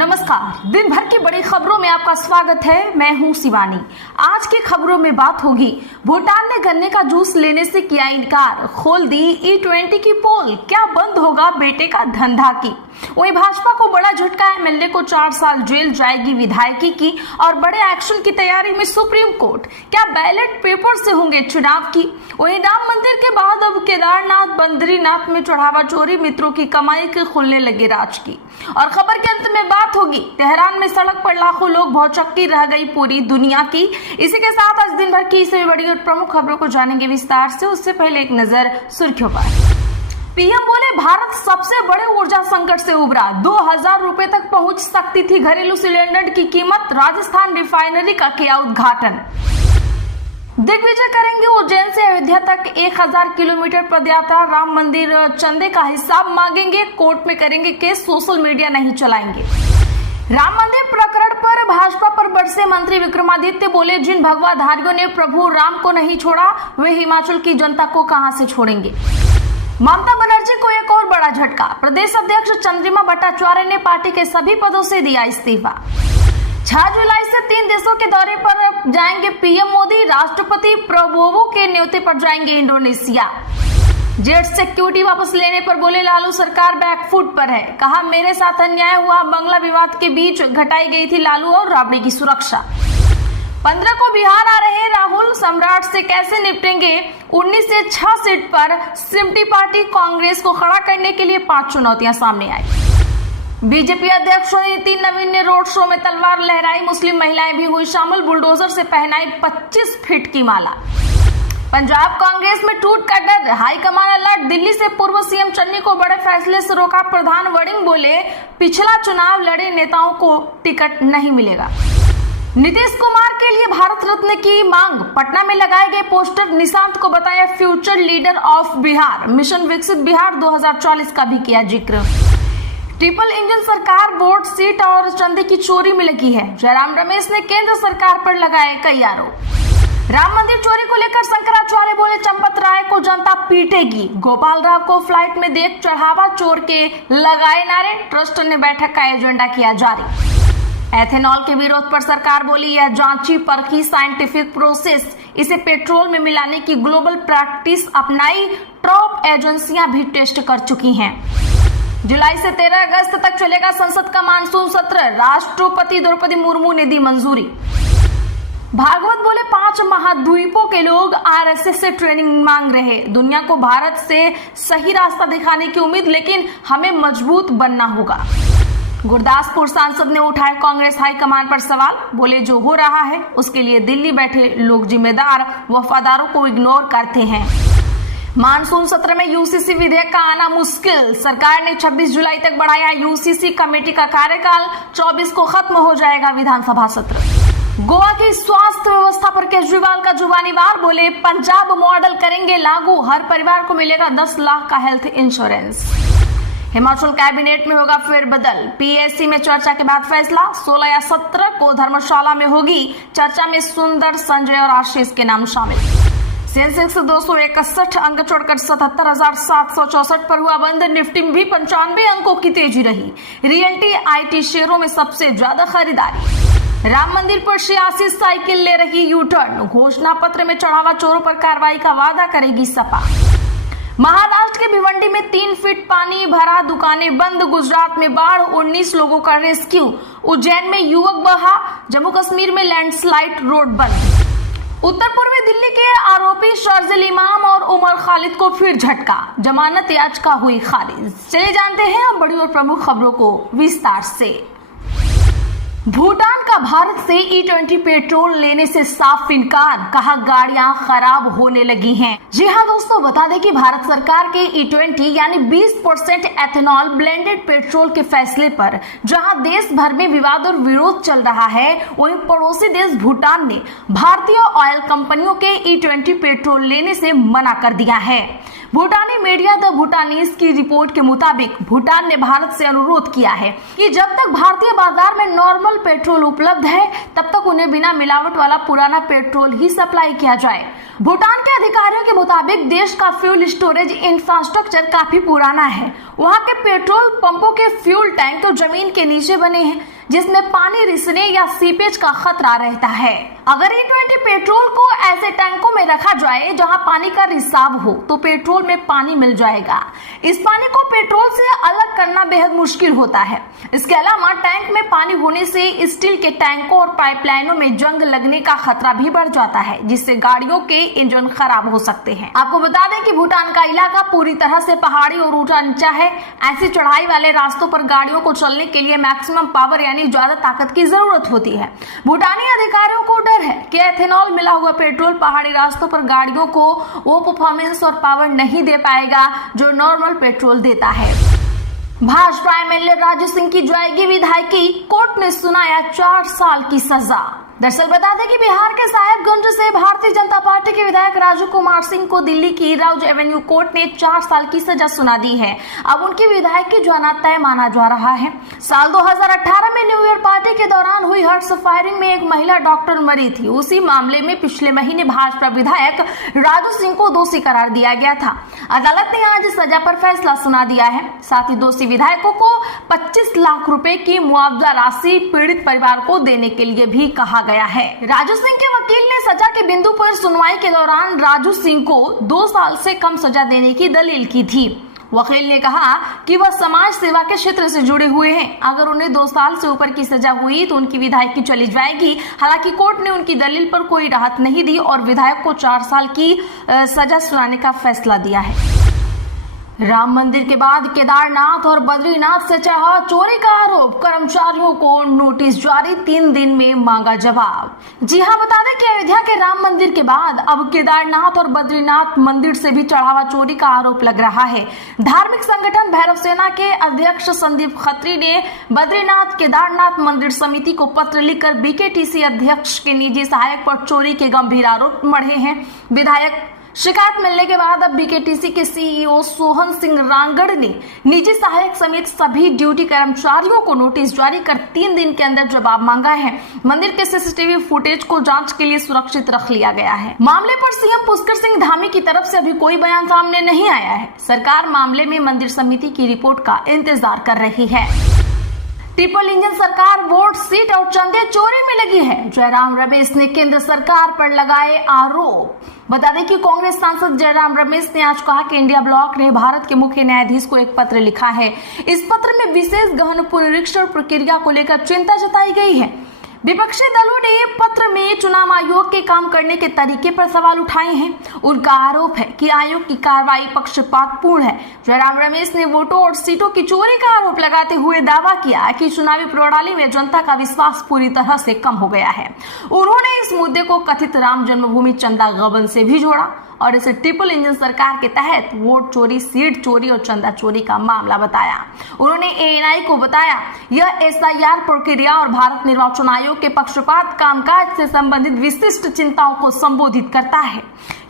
नमस्कार। दिन भर की बड़ी खबरों में आपका स्वागत है। मैं हूं शिवानी। आज की खबरों में बात होगी, भूटान ने गन्ने का जूस लेने से किया इनकार, खोल दी E20 की पोल, क्या बंद होगा बेटे का धंधा की। वहीं भाजपा को बड़ा झटका, एमएलए को 4 साल जेल जाएगी विधायकी की, और बड़े एक्शन की तैयारी में सुप्रीम कोर्ट, क्या बैलेट पेपर से होंगे चुनाव की। वहीं राम मंदिर के बाद अब केदारनाथ बद्रीनाथ में चढ़ावा चोरी, मित्रों की कमाई के खुलने लगे राज की। और खबर के अंत में बात होगी, तेहरान में सड़क पर लाखों लोग, भौचक्की रह गई पूरी दुनिया की। इसी के साथ आज दिन भर की इससे बड़ी और प्रमुख खबरों को जानेंगे विस्तार से। उससे पहले एक नजर सुर्खियों पर। पीएम बोले, भारत सबसे बड़े ऊर्जा संकट से उबरा, 2000 रुपए तक पहुंच सकती थी घरेलू सिलेंडर की कीमत, राजस्थान रिफाइनरी का किया उद्घाटन। दिग्विजय करेंगे उज्जैन से अयोध्या तक 1000 किलोमीटर पदयात्रा, राम मंदिर चंदे का हिसाब मांगेंगे, कोर्ट में करेंगे केस, सोशल मीडिया नहीं चलाएंगे। राम मंदिर प्रकरण पर भाजपा पर बरसे मंत्री विक्रमादित्य, बोले जिन भगवाधारियों ने प्रभु राम को नहीं छोड़ा, वे हिमाचल की जनता को कहां से छोड़ेंगे। ममता बनर्जी को एक और बड़ा झटका, प्रदेश अध्यक्ष चंद्रिमा भट्टाचार्य ने पार्टी के सभी पदों से दिया इस्तीफा। 6 जुलाई से 3 देशों के दौरे पर जाएंगे पीएम मोदी, राष्ट्रपति प्रबोवो के न्योते पर जाएंगे इंडोनेशिया। जेट सिक्योरिटी वापस लेने पर बोले लालू सरकार बैकफुट पर है, कहा मेरे साथ अन्याय हुआ, बंगला विवाद के बीच घटाई गई थी लालू और राबड़ी की सुरक्षा। 15 को बिहार आ रहे राहुल, सम्राट से कैसे निपटेंगे। 19 से 6 सीट पर सिमटी पार्टी, कांग्रेस को खड़ा करने के लिए 5 चुनौतियां सामने आई। बीजेपी अध्यक्ष नितिन नवीन ने रोड शो में तलवार लहराई, मुस्लिम महिलाएं भी हुई शामिल, बुलडोजर से पहनाई 25 फीट की माला। पंजाब कांग्रेस में टूट का डर, हाईकमान अलर्ट, दिल्ली से पूर्व सीएम चन्नी को बड़े फैसले से रोका, प्रधान वड़िंग बोले पिछला चुनाव लड़े नेताओं को टिकट नहीं मिलेगा। नीतीश कुमार के लिए भारत रत्न की मांग, पटना में लगाए गए पोस्टर, निशांत को बताया future leader of Bihar, mission विकसित बिहार 2040 का भी किया जिक्र। ट्रिपल इंजन सरकार, बोर्ड सीट और चंदे की चोरी में लगी है, जयराम रमेश ने केंद्र सरकार पर लगाए कई आरोप। राम मंदिर चोरी को लेकर शंकराचार्य बोले चंपत राय को जनता पीटेगी, गोपाल राव को फ्लाइट में देख चढ़ावा चोर के लगाए नारे, ट्रस्ट ने बैठक का एजेंडा किया जारी। एथेनॉल के विरोध पर सरकार बोली यह जांची परखी साइंटिफिक प्रोसेस, इसे पेट्रोल में मिलाने की ग्लोबल प्रैक्टिस अपनाई, टॉप एजेंसियां भी टेस्ट कर चुकी हैं। जुलाई से 13 अगस्त तक चलेगा संसद का मानसून सत्र, राष्ट्रपति द्रौपदी मुर्मू ने दी मंजूरी। भागवत बोले 5 महाद्वीपों के लोग आरएसएस से ट्रेनिंग मांग रहे, दुनिया को भारत से सही रास्ता दिखाने की उम्मीद, लेकिन हमें मजबूत बनना होगा। गुरदासपुर सांसद ने उठाए कांग्रेस हाईकमान पर सवाल, बोले जो हो रहा है उसके लिए दिल्ली बैठे लोग जिम्मेदार, वफादारों को इग्नोर करते हैं। मानसून सत्र में यूसीसी विधेयक का आना मुश्किल, सरकार ने 26 जुलाई तक बढ़ाया यूसीसी कमेटी का कार्यकाल, 24 को खत्म हो जाएगा विधानसभा सत्र। गोवा की स्वास्थ्य व्यवस्था पर केजरीवाल का जुबानी वार, बोले पंजाब मॉडल करेंगे लागू, हर परिवार को मिलेगा 10 लाख का हेल्थ इंश्योरेंस। हिमाचल कैबिनेट में होगा फेरबदल, पीएससी में चर्चा के बाद फैसला, 16 या 17 को धर्मशाला में होगी चर्चा में सुंदर, संजय और आशीष के नाम शामिल। सेंसेक्स 261 अंक छोड़कर 77,764 पर हुआ बंद, निफ्टी में भी 95 अंकों की तेजी रही। रियल्टी आईटी शेयरों में सबसे ज्यादा खरीदारी। राम मंदिर पर 86 साइकिल ले रही यूटर्न, घोषणा पत्र में चढ़ावा चोरों पर कार्रवाई का वादा करेगी सपा। महाराष्ट्र के भिवंडी में 3 फीट पानी भरा, दुकानें बंद, गुजरात में बाढ़, 19 लोगों का रेस्क्यू, उज्जैन में युवक बहा, जम्मू कश्मीर में लैंडस्लाइड, रोड बंद। उत्तर पूर्वी दिल्ली के आरोपी शर्जिल इमाम और उमर खालिद को फिर झटका, जमानत याचिका हुई खारिज। चलिए जानते हैं अब बड़ी और प्रमुख खबरों को विस्तार से। भूटान का भारत से E20 पेट्रोल लेने से साफ इनकार, कहा गाड़ियां खराब होने लगी हैं। जी हां दोस्तों, बता दें कि भारत सरकार के E20 यानी 20% एथेनॉल ब्लेंडेड पेट्रोल के फैसले पर जहां देश भर में विवाद और विरोध चल रहा है, वहीं पड़ोसी देश भूटान ने भारतीय ऑयल कंपनियों के E20 पेट्रोल लेने से मना कर दिया है। भूटानी मीडिया द भूटानीज की रिपोर्ट के मुताबिक भूटान ने भारत से अनुरोध किया है कि जब तक भारतीय बाजार में नॉर्मल पेट्रोल उपलब्ध है तब तक उन्हें बिना मिलावट वाला पुराना पेट्रोल ही सप्लाई किया जाए। भूटान के अधिकारियों के मुताबिक देश का फ्यूल स्टोरेज इंफ्रास्ट्रक्चर काफी पुराना है। वहाँ के पेट्रोल पंपों के फ्यूल टैंक तो जमीन के नीचे बने हैं, जिसमें पानी रिसने या सीपेज का खतरा रहता है। अगर E20 पेट्रोल को ऐसे टैंकों में रखा जाए जहां पानी का रिसाव हो तो पेट्रोल में पानी मिल जाएगा। इस पानी को पेट्रोल से अलग करना बेहद मुश्किल होता है। इसके अलावा टैंक में पानी होने से स्टील के टैंकों और पाइपलाइनों में जंग लगने का खतरा भी बढ़ जाता है, जिससे गाड़ियों के इंजन खराब हो सकते हैं। आपको बता दें कि भूटान का इलाका पूरी तरह से पहाड़ी और ऊंचा नीचा है। ऐसी चढ़ाई वाले रास्तों पर गाड़ियों को चलने के लिए मैक्सिमम पावर यानी ज्यादा ताकत की जरूरत होती है। भूटानी अधिकारियों को डर है कि एथेनॉल मिला हुआ पेट्रोल पहाड़ी रास्तों पर गाड़ियों को वो परफॉर्मेंस और पावर नहीं दे पाएगा जो नॉर्मल पेट्रोल देता है। भाजपा एमएलए राजू सिंह की जाएगी विधायकी, कोर्ट ने सुनाया 4 साल की सजा। दरअसल बता दें कि बिहार के साहेबगंज से भारतीय जनता पार्टी के विधायक राजू कुमार सिंह को दिल्ली की राउज एवेन्यू कोर्ट ने 4 साल की सजा सुना दी है। अब उनकी विधायकी जाना तय माना जा रहा है। साल 2018 में न्यू ईयर पार्टी के दौरान हुई हर्ष फायरिंग में एक महिला डॉक्टर मरी थी। उसी मामले में पिछले महीने भाजपा विधायक राजू सिंह को दोषी करार दिया गया था। अदालत ने आज सजा पर फैसला सुना दिया है। साथ ही दोषी विधायकों को 25 लाख रुपए की मुआवजा राशि पीड़ित परिवार को देने के लिए भी कहा गया है। राजू सिंह के वकील ने सजा के बिंदु पर सुनवाई के दौरान राजू सिंह को 2 साल से कम सजा देने की दलील की थी। वकील ने कहा कि वह समाज सेवा के क्षेत्र से जुड़े हुए हैं। अगर उन्हें 2 साल से ऊपर की सजा हुई तो उनकी विधायकी चली जाएगी। हालांकि कोर्ट ने उनकी दलील पर कोई राहत नहीं दी और विधायक को 4 साल की सजा सुनाने का फैसला दिया है। राम मंदिर के बाद केदारनाथ और बद्रीनाथ से चाहा चोरी का आरोप, कर्मचारियों को नोटिस जारी, 3 दिन में मांगा जवाब। जी हां, बता दें कि अयोध्या के राम मंदिर के बाद अब केदारनाथ और बद्रीनाथ मंदिर से भी चढ़ावा चोरी का आरोप लग रहा है। धार्मिक संगठन भैरव सेना के अध्यक्ष संदीप खत्री ने बद्रीनाथ केदारनाथ मंदिर समिति को पत्र लिखकर बीकेटीसी अध्यक्ष के निजी सहायक पर चोरी के गंभीर आरोप मढ़े हैं। विधायक शिकायत मिलने के बाद अब बीकेटीसी के सीईओ सोहन सिंह रांगड़ ने निजी सहायक समेत सभी ड्यूटी कर्मचारियों को नोटिस जारी कर 3 दिन के अंदर जवाब मांगा है। मंदिर के सीसीटीवी फुटेज को जांच के लिए सुरक्षित रख लिया गया है। मामले पर सीएम पुष्कर सिंह धामी की तरफ से अभी कोई बयान सामने नहीं आया है। सरकार मामले में मंदिर समिति की रिपोर्ट का इंतजार कर रही है। ट्रिपल इंजन सरकार वोट, सीट और चंदे चोरी में लगी है, जयराम रमेश ने केंद्र सरकार पर लगाए आरोप। बता दें कि कांग्रेस सांसद जयराम रमेश ने आज कहा कि इंडिया ब्लॉक ने भारत के मुख्य न्यायाधीश को एक पत्र लिखा है। इस पत्र में विशेष गहन पुनरीक्षण प्रक्रिया को लेकर चिंता जताई गई है। विपक्षी दलों ने पत्र में चुनाव आयोग के काम करने के तरीके पर सवाल उठाए हैं। उनका आरोप है कि आयोग की कार्रवाई पक्षपातपूर्ण है। जयराम रमेश ने वोटों और सीटों की चोरी का आरोप लगाते हुए दावा किया कि चुनावी प्रणाली में जनता का विश्वास पूरी तरह से कम हो गया है। उन्होंने इस मुद्दे को कथित राम जन्मभूमि चंदा गबन से भी जोड़ा और इसे ट्रिपल इंजन सरकार के तहत वोट चोरी, सीट चोरी और चंदा चोरी का मामला बताया। उन्होंने एएनआई को बताया यह एसआईआर प्रक्रिया और भारत निर्वाचन आयोग के पक्षपात कामकाज से संबंधित विशिष्ट चिंताओं को संबोधित करता है।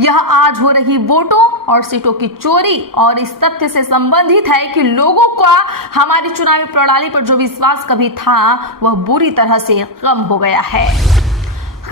यह आज हो रही वोटों और सीटों की चोरी और इस तथ्य से संबंधित है कि लोगों का हमारी चुनावी प्रणाली पर जो विश्वास कभी था वह बुरी तरह से कम हो गया है।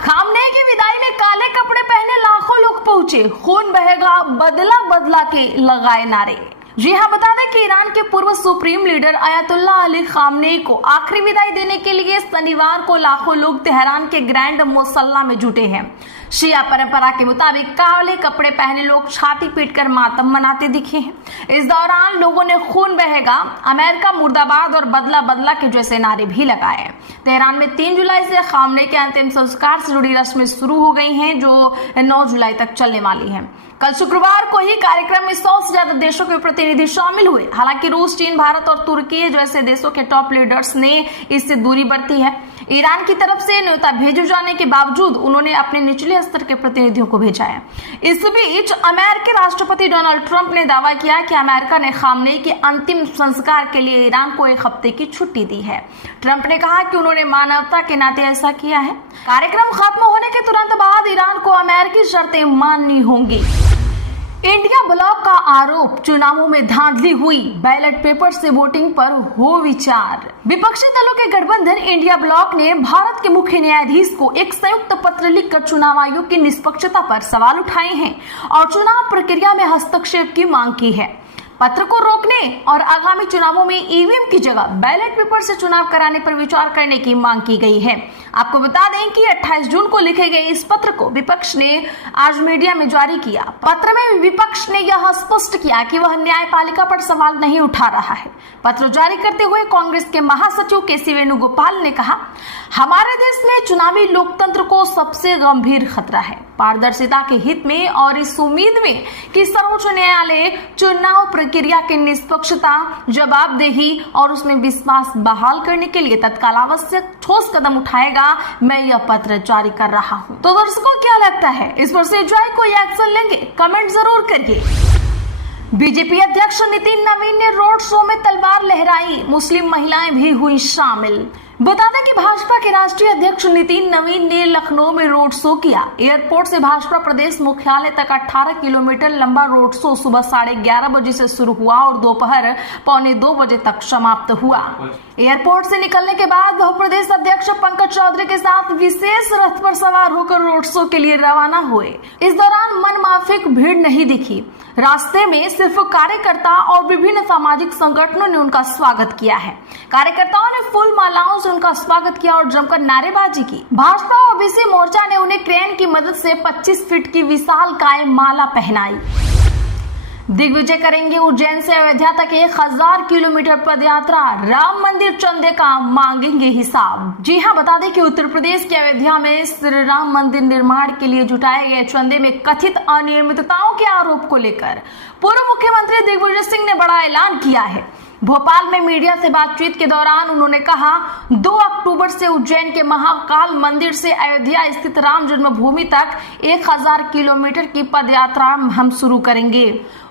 खामनेई की विदाई में काले कपड़े पहने लाखों लोग पहुंचे, खून बहेगा, बदला बदला के लगाए नारे। जी हाँ, बता दें कि ईरान के पूर्व सुप्रीम लीडर अयतुल्ला अली खामनेई को आखिरी विदाई देने के लिए शनिवार को लाखों लोग तेहरान के ग्रैंड मुसल्ला में जुटे हैं। शिया परंपरा के मुताबिक काले कपड़े पहने लोग छाती पीटकर मातम मनाते दिखे हैं। इस दौरान लोगों ने खून बहेगा, अमेरिका मुर्दाबाद और बदला बदला के जैसे नारे भी लगाए। तेहरान में 3 जुलाई से खामनेई के अंतिम संस्कार से जुड़ी रस्में शुरू हो गई हैं जो 9 जुलाई तक चलने वाली हैं। कल शुक्रवार को ही कार्यक्रम में 100 से ज्यादा देशों के प्रतिनिधि शामिल हुए। हालांकि रूस, चीन, भारत और तुर्की जैसे देशों के टॉप लीडर्स ने इससे दूरी बरती है। ईरान की तरफ से न्योता भेजे जाने के बावजूद उन्होंने अपने निचले स्तर के प्रतिनिधियों को भेजा है। इस बीच अमेरिकी राष्ट्रपति डोनाल्ड ट्रंप ने दावा किया कि अमेरिका ने खामनेई के अंतिम संस्कार के लिए ईरान को 1 हफ्ते की छुट्टी दी है। ट्रंप ने कहा कि उन्होंने मानवता के नाते ऐसा किया है। कार्यक्रम खत्म होने के तुरंत बाद ईरान को अमेरिकी शर्तें माननी होंगी। इंडिया ब्लॉक का आरोप, चुनावों में धांधली हुई, बैलेट पेपर से वोटिंग पर हो विचार। विपक्षी दलों के गठबंधन इंडिया ब्लॉक ने भारत के मुख्य न्यायाधीश को एक संयुक्त पत्र लिखकर चुनाव आयोग की निष्पक्षता पर सवाल उठाए हैं और चुनाव प्रक्रिया में हस्तक्षेप की मांग की है। पत्र को रोकने और आगामी चुनावों में ईवीएम की जगह बैलेट पेपर से चुनाव कराने पर विचार करने की मांग की गई है। आपको बता दें कि 28 जून को लिखे गए इस पत्र को विपक्ष ने आज मीडिया में जारी किया। पत्र में विपक्ष ने यह स्पष्ट किया कि वह न्यायपालिका पर सवाल नहीं उठा रहा है। पत्र जारी करते हुए कांग्रेस के महासचिव के.सी. वेणुगोपाल ने कहा, हमारे देश में चुनावी लोकतंत्र को सबसे गंभीर खतरा है। पारदर्शिता के हित में और इस उम्मीद में कि सर्वोच्च न्यायालय चुनाव प्रक्रिया की निष्पक्षता, जवाबदेही और उसमें विश्वास बहाल करने के लिए तत्काल आवश्यक ठोस कदम उठाएगा, मैं यह पत्र जारी कर रहा हूँ। तो दर्शकों, क्या लगता है, इस पर सीजेआई कोई एक्शन लेंगे? कमेंट जरूर करिए। बीजेपी अध्यक्ष नितिन नवीन ने रोड शो में तलवार लहराई, मुस्लिम महिलाएं भी हुई शामिल। बता दें कि भाजपा के राष्ट्रीय अध्यक्ष नितिन नवीन ने लखनऊ में रोड शो किया। एयरपोर्ट से भाजपा प्रदेश मुख्यालय तक 18 किलोमीटर लंबा रोड शो सुबह 11:30 बजे से शुरू हुआ और दोपहर 1:45 बजे तक समाप्त हुआ। एयरपोर्ट से निकलने के बाद वह प्रदेश अध्यक्ष पंकज चौधरी के साथ विशेष रथ पर सवार होकर रोड शो के लिए रवाना हुए। इस दौरान मनमाफिक भीड़ नहीं दिखी। रास्ते में सिर्फ कार्यकर्ता और विभिन्न सामाजिक संगठनों ने उनका स्वागत किया है। कार्यकर्ताओं ने फूल मालाओं से उनका स्वागत किया और जमकर नारेबाजी की। भाजपा और ओबीसी मोर्चा ने उन्हें क्रेन की मदद से 25 फीट की विशालकाय माला पहनाई। दिग्विजय करेंगे उज्जैन से अयोध्या तक 1000 किलोमीटर पद यात्रा, राम मंदिर चंदे का मांगेंगे हिसाब। जी हां, बता दें कि उत्तर प्रदेश के अयोध्या में श्री राम मंदिर निर्माण के लिए जुटाए गए चंदे में कथित अनियमितताओं के आरोप को लेकर पूर्व मुख्यमंत्री दिग्विजय सिंह ने बड़ा ऐलान किया है। भोपाल में मीडिया से बातचीत के दौरान उन्होंने कहा, 2 अक्टूबर से उज्जैन के महाकाल मंदिर से अयोध्या स्थित राम जन्मभूमि तक 1000 किलोमीटर की पद यात्रा हम शुरू करेंगे।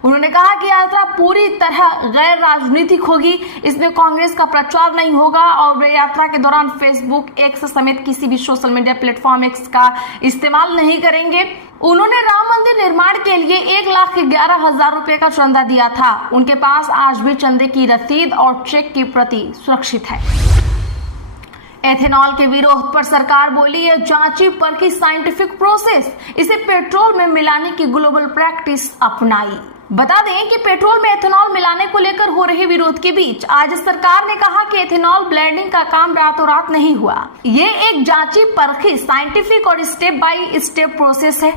उन्होंने कहा कि यात्रा पूरी तरह गैर राजनीतिक होगी, इसमें कांग्रेस का प्रचार नहीं होगा और वे यात्रा के दौरान फेसबुक, एक्स समेत किसी भी सोशल मीडिया प्लेटफॉर्म एक्स का इस्तेमाल नहीं करेंगे। उन्होंने राम मंदिर निर्माण के लिए 1,11,000 रुपए का चंदा दिया था। उनके पास आज भी चंदे की रसीद और चेक की प्रति सुरक्षित है। एथेनॉल के विरोध पर सरकार बोली, यह जांची परखी साइंटिफिक प्रोसेस, इसे पेट्रोल में मिलाने की ग्लोबल प्रैक्टिस अपनाई। बता दें कि पेट्रोल में एथेनॉल मिलाने को लेकर हो रहे विरोध के बीच आज सरकार ने कहा कि एथेनॉल ब्लेंडिंग का काम रातों रात नहीं हुआ। ये एक जांची परखी साइंटिफिक और स्टेप बाय स्टेप प्रोसेस है।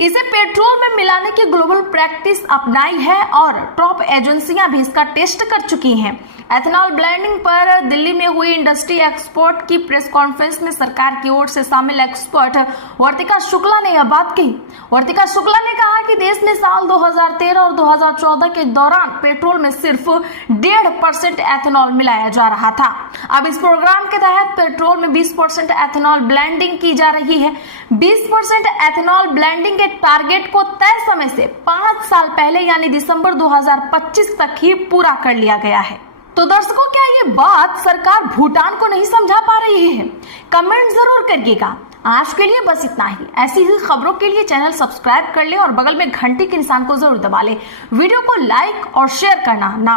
इसे पेट्रोल में मिलाने की ग्लोबल प्रैक्टिस अपनाई है और टॉप एजेंसियां भी इसका टेस्ट कर चुकी हैं। एथेनॉल ब्लेंडिंग पर दिल्ली में हुई इंडस्ट्री एक्सपर्ट की प्रेस कॉन्फ्रेंस में सरकार की ओर से शामिल एक्सपर्ट वर्तिका शुक्ला ने यह बात कही। वर्तिका शुक्ला ने कहा कि देश में साल 2013 और 2014 के दौरान पेट्रोल में सिर्फ 1.5% एथेनॉल मिलाया जा रहा था। अब इस प्रोग्राम के तहत पेट्रोल में 20% एथेनॉल ब्लेंडिंग की जा रही है। 20% एथेनॉल ब्लेंडिंग के टारगेट को तय समय से 5 साल पहले यानी दिसंबर 2025 तक ही पूरा कर लिया गया है। तो दर्शकों, क्या ये बात सरकार भूटान को नहीं समझा पा रही है? कमेंट जरूर करिएगा। आज के लिए बस इतना ही। ऐसी ही खबरों के लिए चैनल सब्सक्राइब कर ले और बगल में घंटी के निशान को जरूर दबा ले। वीडियो को लाइक और शेयर करना ना